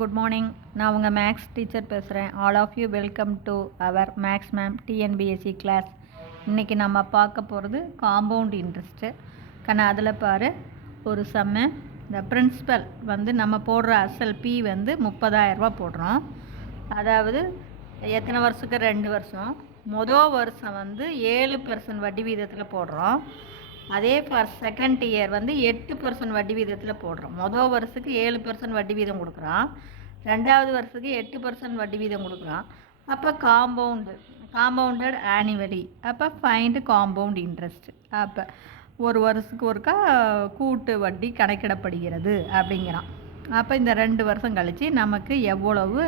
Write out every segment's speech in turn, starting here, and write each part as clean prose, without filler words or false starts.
Good morning. நான் உங்கள் maths teacher பேசுகிறேன். All of you welcome to our maths ma'am TNPSC class. இன்றைக்கி நம்ம பார்க்க போகிறது காம்பவுண்ட் இன்ட்ரெஸ்ட்டு. அதில் பாரு ஒரு சம்மு. இந்த பிரின்சிபல் வந்து நம்ம போடுற அசல் பி வந்து 30,000 ரூபா போடுறோம். அதாவது எத்தனை வருஷத்துக்கு? 2 வருஷம். மொதல் வருஷம் வந்து 7% வட்டி வீதத்தில் போடுறோம். அதே ஃபார் செகண்ட் இயர் வந்து 8% வட்டி வீதத்தில் போடுறோம். மொதல் வருஷத்துக்கு 7% வட்டி வீதம் கொடுக்குறான், 2வது வருஷத்துக்கு 8% வட்டி வீதம் கொடுக்குறான். அப்போ காம்பவுண்டட் ஆனுவலி. அப்போ ஃபைண்ட் காம்பவுண்ட் இன்ட்ரெஸ்ட். அப்போ ஒரு வருஷத்துக்கு ஒருக்கா கூட்டு வட்டி கணக்கிடப்படுகிறது அப்படிங்கிறான். அப்போ இந்த 2 வருஷம் கழித்து நமக்கு எவ்வளவு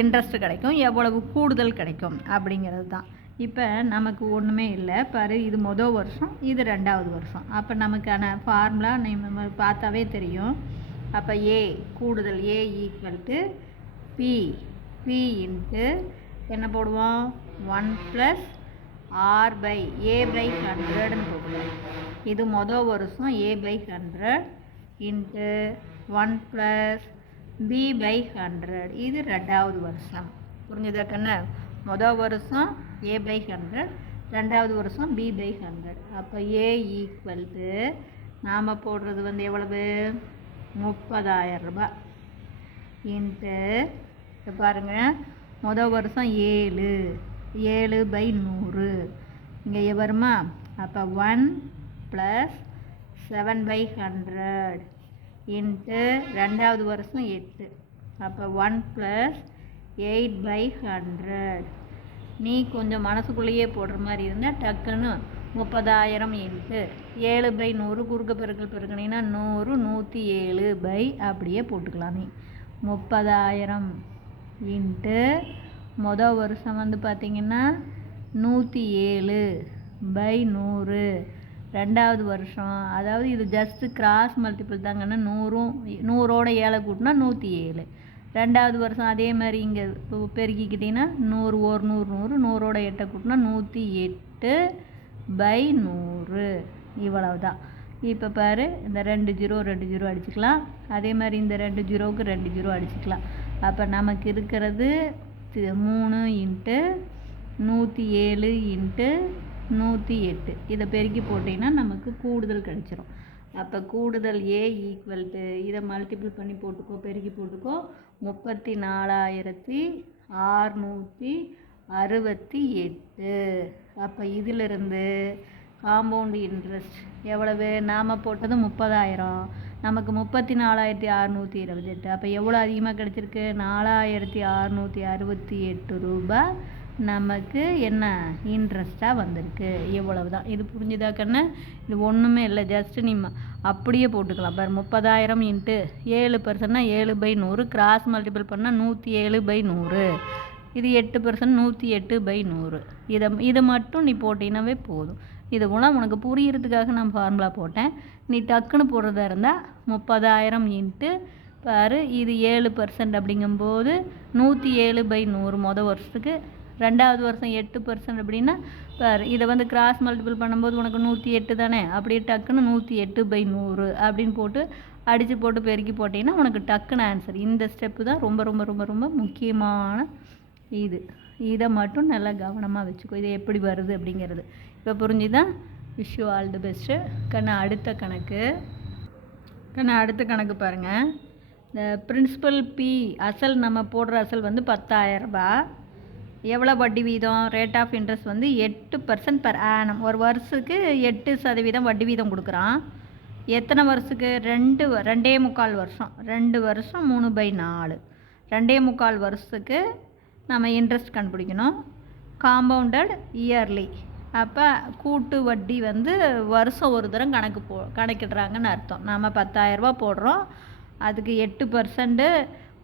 இன்ட்ரெஸ்ட் கிடைக்கும், எவ்வளவு கூடுதல் கிடைக்கும் அப்படிங்கிறது தான். இப்போ நமக்கு ஒன்றுமே இல்லை பாரு. இது மொதல் வருஷம், இது 2வது வருஷம். அப்போ நமக்கான ஃபார்முலா நம்ம பார்த்தாவே தெரியும். அப்போ ஏ கூடுதல் ஏ ஈக்குவல் டு பி இன்ட்டு என்ன போடுவோம்? 1 + R/A/100ன்னு போடுவோம். இது மொதல் வருஷம் A/100 இன்ட்டு 1 + B/100. இது 2வது வருஷம். புரிஞ்சுதா கண்ணு? மொதல் வருஷம் A/100, 2வது வருஷம் B/100. அப்போ A ஈக்குவல் டு நாம் போடுறது வந்து எவ்வளவு? 30,000 ரூபா இன்ட்டு பாருங்கள், மொதல் வருஷம் 7/100 இங்கே வருமா? அப்போ 1 + 7/100 இன்ட்டு 2வது வருஷம் 8. அப்போ 1 + 8/100. நீ கொஞ்சம் மனசுக்குள்ளேயே போடுற மாதிரி இருந்தால் டக்குன்னு 30,000 இன்ட்டு 7/100 குறுக்க பெருக்கல் பெருக்கினீங்கன்னா 100, 107 அப்படியே போட்டுக்கலாம். நீ 30,000 இன்ட்டு மொதல் வருஷம் வந்து பார்த்திங்கன்னா 107/100. 2வது வருஷம், அதாவது இது ஜஸ்ட்டு கிராஸ் மல்டிபிள் தாங்கன்னா 100ஓட 7 கூட்டினா 107. 2வது வருஷம் அதே மாதிரி இங்கே பெருக்கிக்கிட்டிங்கன்னா 100 100 100 100ஓட 8 கூட்டினா 108/100. இவ்வளவு தான். இப்போ பாரு, இந்த 2 0 அடிச்சுக்கலாம். அதே மாதிரி இந்த 2 0க்கு 2 0 அடிச்சுக்கலாம். அப்போ நமக்கு இருக்கிறது 3 இன்ட்டு 107 இன்ட்டு 108. இதை பெருக்கி போட்டிங்கன்னா நமக்கு கூடுதல் கிடச்சிரும். அப்போ கூடுதல் ஏ ஈக்குவல் டு இதை மல்டிபிள் பண்ணி போட்டுக்கோ, பெருக்கி போட்டுக்கோ, 34,668. அப்போ இதிலிருந்து காம்பவுண்டு இன்ட்ரெஸ்ட் எவ்வளவு? நாம் போட்டது 30,000, நமக்கு 34,628. அப்போ எவ்வளோ அதிகமாக கிடச்சிருக்கு? 4,668 ரூபா நமக்கு என்ன இன்ட்ரெஸ்ட்டாக வந்திருக்கு. இவ்வளவு தான். இது புரிஞ்சுதா கண்ணு? இது ஒன்றுமே இல்லை, ஜஸ்ட்டு நீ அப்படியே போட்டுக்கலாம். பாரு, 30,000 இன்ட்டு 7%னா 7/100, கிராஸ் மல்டிபிள் பண்ணால் 107/100. இது 8%, 108/100. இதை மட்டும் நீ போட்டினாவே போதும். இது மூலம் உனக்கு புரியறதுக்காக நான் ஃபார்முலா போட்டேன். நீ டக்குன்னு போடுறதா இருந்தால் 30,000 இன்ட்டு பாரு, இது 7% அப்படிங்கும்போது 107/100 மொதல் வருஷத்துக்கு. 2வது வருஷம் 8% அப்படின்னா பாரு, இதை வந்து கிராஸ் மல்டிபிள் பண்ணும்போது உனக்கு 108 தானே. அப்படியே டக்குன்னு 108/100 அப்படின்னு போட்டு அடித்து போட்டு பெருக்கி போட்டிங்கன்னா உனக்கு டக்குன்னு ஆன்சர். இந்த ஸ்டெப்பு தான் ரொம்ப ரொம்ப ரொம்ப ரொம்ப முக்கியமான இது. இதை மட்டும் நல்லா கவனமாக வச்சுக்கோ, இது எப்படி வருது அப்படிங்கிறது. இப்போ புரிஞ்சுதான்? Wish you all the best. அடுத்த கணக்கு பாருங்கள். இந்த பிரின்சிபல் பி அசல் நம்ம போடுற அசல் வந்து 10,000 ரூபா. எவ்வளோ வட்டி வீதம்? ரேட் ஆஃப் இன்ட்ரெஸ்ட் வந்து 8% per annum. ஒரு வருஷத்துக்கு 8% வட்டி வீதம் கொடுக்குறான். எத்தனை வருஷத்துக்கு? 2.25 வருஷம். 2 வருஷம் 3/4. 2.25 வருஷத்துக்கு நம்ம இன்ட்ரெஸ்ட் கண்டுபிடிக்கணும். Compounded yearly. அப்போ கூட்டு வட்டி வந்து வருஷம் ஒரு தரம் கணக்கிடுறாங்கன்னு அர்த்தம். நம்ம 10,000 ரூபா போடுறோம், அதுக்கு 8%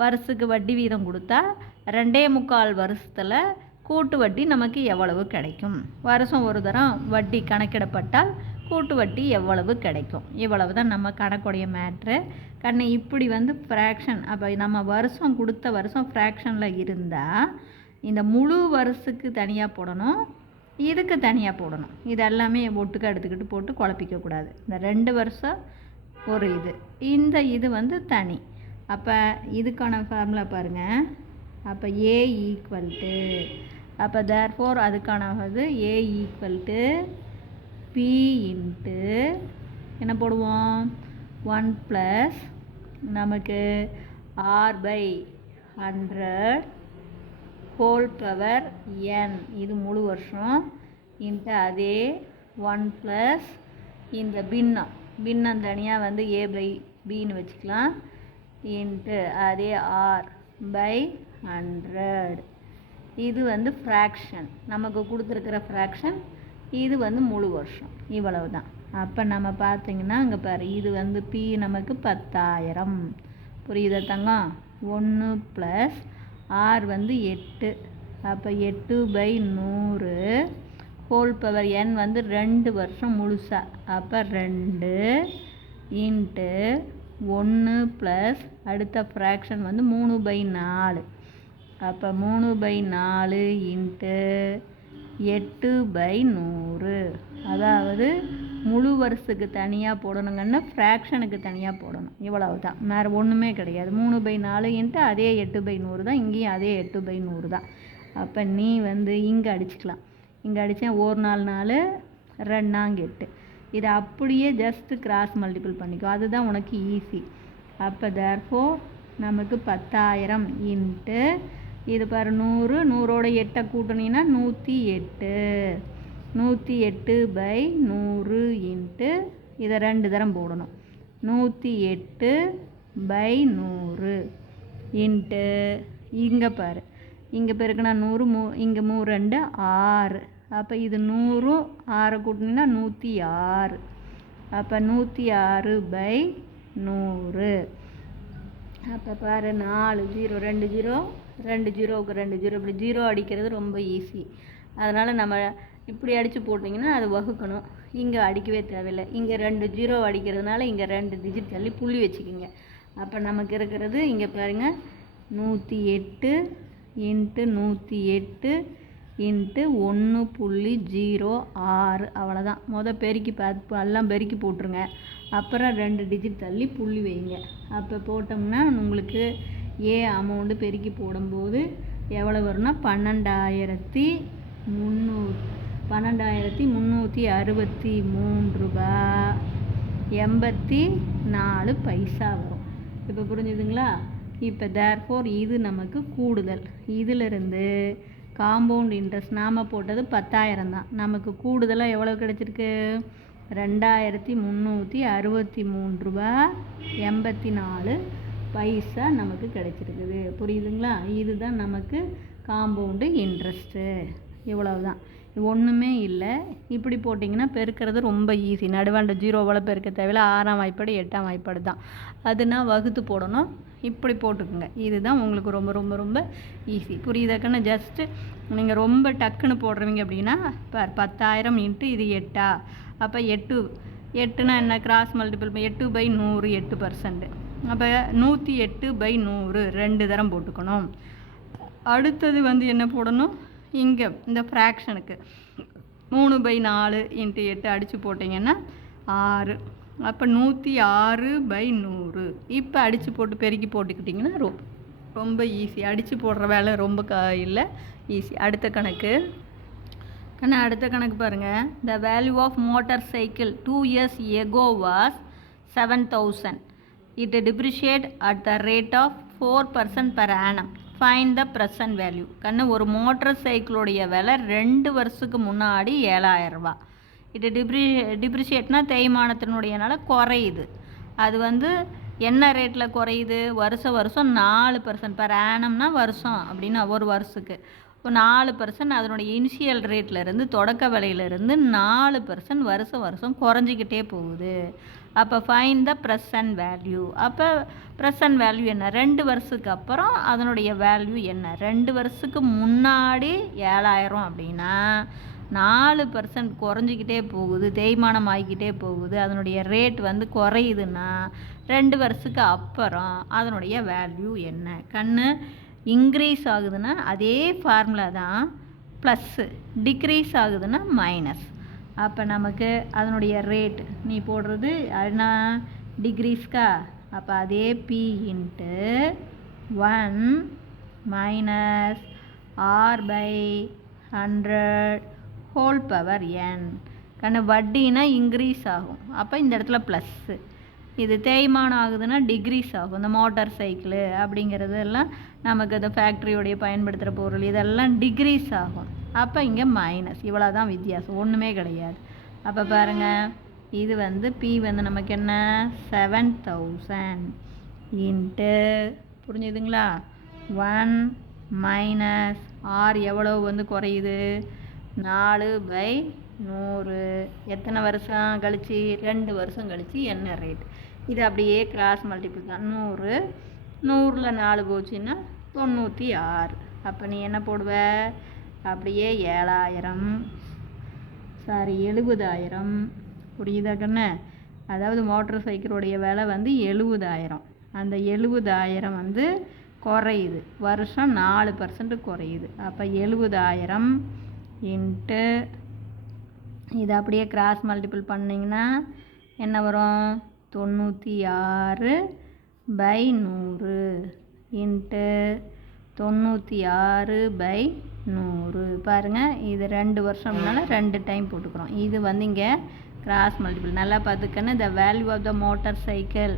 வருஷத்துக்கு வட்டி வீதம் கொடுத்தா 2.25 வருஷத்தில் கூட்டு வட்டி நமக்கு எவ்வளவு கிடைக்கும்? வருஷம் ஒரு தரம் வட்டி கணக்கிடப்பட்டால் கூட்டு வட்டி எவ்வளவு கிடைக்கும்? இவ்வளவு தான் நம்ம கணக்குடைய மேட்ரு. இப்படி வந்து ஃப்ராக்ஷன். அப்போ நம்ம வருஷம் கொடுத்த வருஷம் ஃப்ராக்ஷனில் இருந்தால் இந்த முழு வருஷத்துக்கு தனியாக போடணும், இதுக்கு தனியாக போடணும். இது எல்லாமே ஒட்டுக்க எடுத்துக்கிட்டு போட்டு குழப்பிக்கக்கூடாது. இந்த 2 வருஷம் ஒரு இது வந்து தனி. அப்போ இதுக்கான ஃபார்முலா பாருங்கள். அப்போ ஏ ஈக்குவல் டு, அப்போ தேர்ஃபோர் அதுக்கான ஏ ஈக்குவல் டு பி இன்ட்டு என்ன போடுவோம், 1 ப்ளஸ் நமக்கு R/100 ஹோல் பவர் n, இது முழு வருஷம், இன்ட்டு அதே 1 ப்ளஸ் இந்த பின்னம் தனியாக A/Bன்னு வச்சுக்கலாம், இன்ட்டு அதே R/100. இது ஃப்ராக்ஷன், நமக்கு கொடுத்துருக்கிற ஃப்ராக்ஷன், இது முழு வருஷம், இவ்வளவு தான். அப்போ நம்ம பார்த்திங்கன்னா இங்கே பாரு, இது P நமக்கு 10,000. புரியுதா தங்கம்? 1 ப்ளஸ் R 8, அப்போ 8/100 ஹோல் பவர் n 2 வருஷம் முழுசாக, அப்போ 2 இன்ட்டு 1 ப்ளஸ் அடுத்த ஃப்ராக்ஷன் 3/4, அப்போ 3/4 இன்ட்டு 8/100. அதாவது முழு வருஷத்துக்கு தனியாக போடணுங்கன்னா ஃப்ராக்ஷனுக்கு தனியாக போடணும், இவ்வளவு தான், வேறு ஒன்றுமே கிடையாது. 3/4 இன்ட்டு அதே 8/100 தான், இங்கேயும் அதே 8/100 தான். அப்போ நீ இங்கே அடிச்சுக்கலாம், இங்கே அடித்தா 1 4 2 8, இதை அப்படியே ஜஸ்ட்டு கிராஸ் மல்டிபிள் பண்ணிக்கோ, அதுதான் உனக்கு ஈஸி. அப்போ தேர்ஃபோர் நமக்கு 10,000 இன்ட்டு இது பாரு 100, 100ஓட 8 கூட்டினீங்கன்னா 108, 108/100 இன்ட்டு இதை 2 தரம் போடணும், 108/100 இன்ட்டு இங்கே பாரு, இங்கே பெருக்கினா 100, இங்கே 2 6, அப்போ இது 100 6 கூட்டினீங்கன்னா 106, அப்போ 106/100. அப்போ பாரு 4 0 2 0 2 0க்கு 2 0, இப்படி 0 அடிக்கிறது ரொம்ப ஈஸி. அதனால் நம்ம இப்படி அடித்து போட்டிங்கன்னா அது வகுக்கணும், இங்கே அடிக்கவே தேவையில்லை. இங்கே 2 0 அடிக்கிறதுனால இங்கே 2 டிஜிட் தள்ளி புள்ளி வச்சுக்கிங்க. அப்போ நமக்கு இருக்கிறது இங்கே பாருங்கள் 108 இன்ட்டு 108 இன்ட்டு 1.06, அவ்வளோதான். பெருக்கி பார்த்து எல்லாம் பெருக்கி போட்டுருங்க, அப்புறம் 2 டிஜிட் தள்ளி புள்ளி வைங்க. அப்போ போட்டோம்னா உங்களுக்கு ஏ அமௌண்ட்டு பெருக்கி போடும்போது எவ்வளோ வரும்னா 12,363 ரூபா 84 பைசா வரும். இப்போ புரிஞ்சுதுங்களா? இப்போ தேர்ஃபோர் இது நமக்கு கூடுதல். இதிலிருந்து காம்பவுண்ட் இன்ட்ரெஸ்ட் நாம் போட்டது 10,000 தான், நமக்கு கூடுதலாக எவ்வளோ கிடச்சிருக்கு, 2,363 ரூபா 84 பைசா நமக்கு கிடைச்சிருக்குது. புரியுதுங்களா? இதுதான் நமக்கு காம்பவுண்டு இன்ட்ரெஸ்ட்டு. இவ்வளவு தான், ஒன்றுமே இல்லை. இப்படி போட்டிங்கன்னா பெருக்கிறது ரொம்ப ஈஸி. நடுவாண்ட 0வால் பெருக்க தேவையில்லை, 6ஆம் வாய்ப்பாடு 8ஆம் வாய்ப்பாடு தான், அதுனா வகுத்து போடணும். இப்படி போட்டுக்குங்க, இதுதான் உங்களுக்கு ரொம்ப ரொம்ப ரொம்ப ஈஸி. புரியுதாக்கன்னு? ஜஸ்ட்டு நீங்கள் ரொம்ப டக்குன்னு போடுறவங்க அப்படின்னா 10,000 இன்ட்டு இது 8, அப்போ 8னா என்ன, கிராஸ் மல்டிபிள் 8/100 8%, அப்போ 108/100 2 தரம் போட்டுக்கணும். அடுத்தது என்ன போடணும், இங்கே இந்த ஃப்ராக்ஷனுக்கு 3/4 இன்ட்டு 8 அடித்து போட்டிங்கன்னா 6, அப்போ 106/100. இப்போ அடித்து போட்டு பெருக்கி போட்டுக்கிட்டிங்கன்னா ரொம்ப ஈஸி. அடித்து போடுற வேலை ரொம்ப இல்லை, ஈஸி. அடுத்த கணக்கு பாருங்கள். The value of motor cycle 2 years ago was 7,000. It depreciate at the rate of 4% per annum. Find the present value. ஒரு மோட்டார் சைக்கிளோடைய விலை 2 வருஷத்துக்கு முன்னாடி 7,000 ரூபா. இது டிப்ரிஷியேட்னா தேய்மானத்தினுடையனால குறையுது. அது என்ன ரேட்டில் குறையுது, வருஷம் 4% per annumனா வருஷம் அப்படின்னா ஒரு வருஷத்துக்கு 4% அதனுடைய இனிஷியல் ரேட்லேருந்து தொடக்க விலையிலேருந்து 4% வருஷம் குறைஞ்சிக்கிட்டே போகுது. அப்போ ஃபைண்ட் த ப்ரெசன்ட் வேல்யூ. அப்போ ப்ரெசன்ட் வேல்யூ என்ன, 2 வருஷத்துக்கு அப்புறம் அதனுடைய வேல்யூ என்ன. 2 வருஷத்துக்கு முன்னாடி 7,000 அப்படின்னா 4% குறைஞ்சிக்கிட்டே போகுது, தேய்மானம் ஆகிக்கிட்டே போகுது, அதனுடைய ரேட் குறையுதுன்னா 2 வருஷத்துக்கு அப்புறம் அதனுடைய வேல்யூ என்ன. இன்க்ரீஸ் ஆகுதுன்னா அதே ஃபார்முலா தான், ப்ளஸ்ஸு. டிக்ரீஸ் ஆகுதுன்னா மைனஸ். அப்போ நமக்கு அதனுடைய ரேட் நீ போடுறது என்ன, டிக்ரீஸ்க்கா, அப்போ அதே P into 1 minus R/100 whole power n. கண்ணு வட்டினா இன்க்ரீஸ் ஆகும், அப்போ இந்த இடத்துல ப்ளஸ்ஸு. இது தேய்மானம் ஆகுதுன்னா டிக்ரீஸ் ஆகும். இந்த மோட்டார் சைக்கிள் அப்படிங்கிறது எல்லாம் நமக்கு இந்த ஃபேக்ட்ரியோடைய பயன்படுத்துகிற பொருள் இதெல்லாம் டிக்ரீஸ் ஆகும், அப்போ இங்கே மைனஸ். இவ்வளோ தான் வித்தியாசம், ஒன்றுமே கிடையாது. அப்போ பாருங்கள், இது வந்து P வந்து நமக்கு என்ன 7000 இன்ட்டு புரிஞ்சுதுங்களா 1 மைனஸ் R எவ்வளோ வந்து குறையுது 4/100. எத்தனை வருஷம் கழிச்சு 2 வருஷம் கழிச்சு என்ன ரேட். இது அப்படியே கிராஸ் மல்டிபிள் தான். 100 100ல் 4 போச்சுன்னா 96. அப்போ நீ என்ன போடுவ, அப்படியே 70,000 புரியுதா கண்ணு. அதாவது மோட்டர் சைக்கிளுடைய விலை வந்து 70,000. அந்த 70,000 வந்து குறையுது, வருஷம் 4% குறையுது. அப்போ 70,000 இன்ட்டு இது அப்படியே கிராஸ் மல்டிபிள் பண்ணிங்கன்னா என்ன வரும் 96/100 இன்ட்டு 96/100. பாருங்கள், இது 2 வருஷம்னால 2 டைம் போட்டுக்கிறோம். இது வந்து இங்கே கிராஸ் மல்டிபிள். நல்லா பார்த்துக்கன்னு, the value of the motor cycle,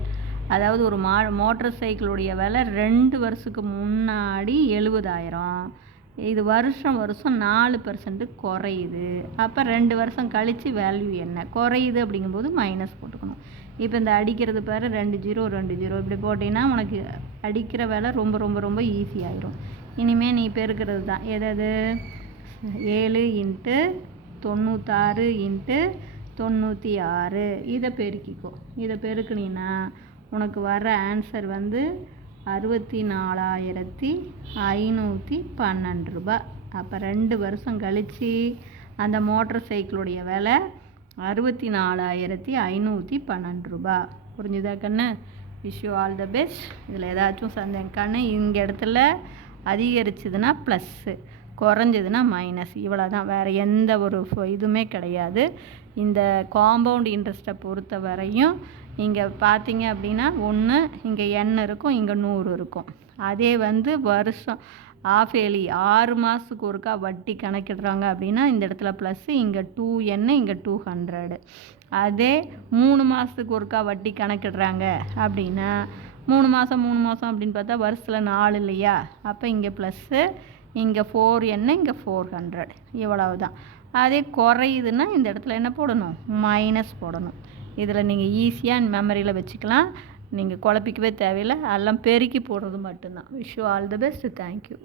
அதாவது ஒரு மோட்டார் சைக்கிளுடைய விலை 2 வருஷத்துக்கு முன்னாடி 70,000. இது வருஷம் 4% குறையுது. அப்போ 2 வருஷம் கழித்து வேல்யூ என்ன குறையுது அப்படிங்கும்போது மைனஸ் போட்டுக்கணும். இப்போ இந்த அடிக்கிறது பேர் 2 0 இப்படி போட்டிங்கன்னா உனக்கு அடிக்கிற வேலை ரொம்ப ரொம்ப ரொம்ப ஈஸியாகிடும். இனிமேல் நீ பெருக்கிறது தான். எதாவது 7 இன்ட்டு 96 இன்ட்டு 96 இதை பெருக்கிக்கோ. இதை பெருக்குனீன்னா உனக்கு வர்ற ஆன்சர் வந்து 64,512 ரூபாய். அப்போ 2 வருஷம் கழித்து அந்த மோட்டர் சைக்கிளுடைய விலை 64,512 ரூபாய். புரிஞ்சுதா கண்ணு. Wish you all the best. இதில் ஏதாச்சும் சந்தேகம் கண்ணு, இங்கே இடத்துல அதிகரிச்சதுன்னா ப்ளஸ்ஸு, குறைஞ்சதுன்னா மைனஸ், இவ்வளோ தான். வேறு எந்த ஒரு இதுவுமே கிடையாது. இந்த காம்பவுண்ட் இன்ட்ரெஸ்ட்டை பொறுத்த வரையும் இங்கே பார்த்தீங்க அப்படின்னா ஒன்று இங்கே n இருக்கும், இங்கே 100 இருக்கும். அதே வந்து வருஷம் ஆஃப் ஏலி 6 மாதத்துக்கு ஒருக்கா வட்டி கணக்கிடுறாங்க அப்படின்னா இந்த இடத்துல ப்ளஸ்ஸு, இங்கே 2n, இங்கே 200. அதே 3 மாதத்துக்கு ஒருக்கா வட்டி கணக்கிடுறாங்க அப்படின்னா 3 மாதம் அப்படின்னு பார்த்தா வருஷத்தில் 4 இல்லையா, அப்போ இங்கே ப்ளஸ்ஸு, இங்கே 4n, இங்கே 400, இவ்வளவு தான். அதே குறையுதுன்னா இந்த இடத்துல என்ன போடணும், மைனஸ் போடணும். இதில் நீங்கள் ஈஸியாக மெமரியில் வச்சுக்கலாம், நீங்கள் குழப்பிக்கவே தேவையில்லை, எல்லாம் பெருக்கி போடுறது மட்டும்தான். Wish you all the best. Thank you.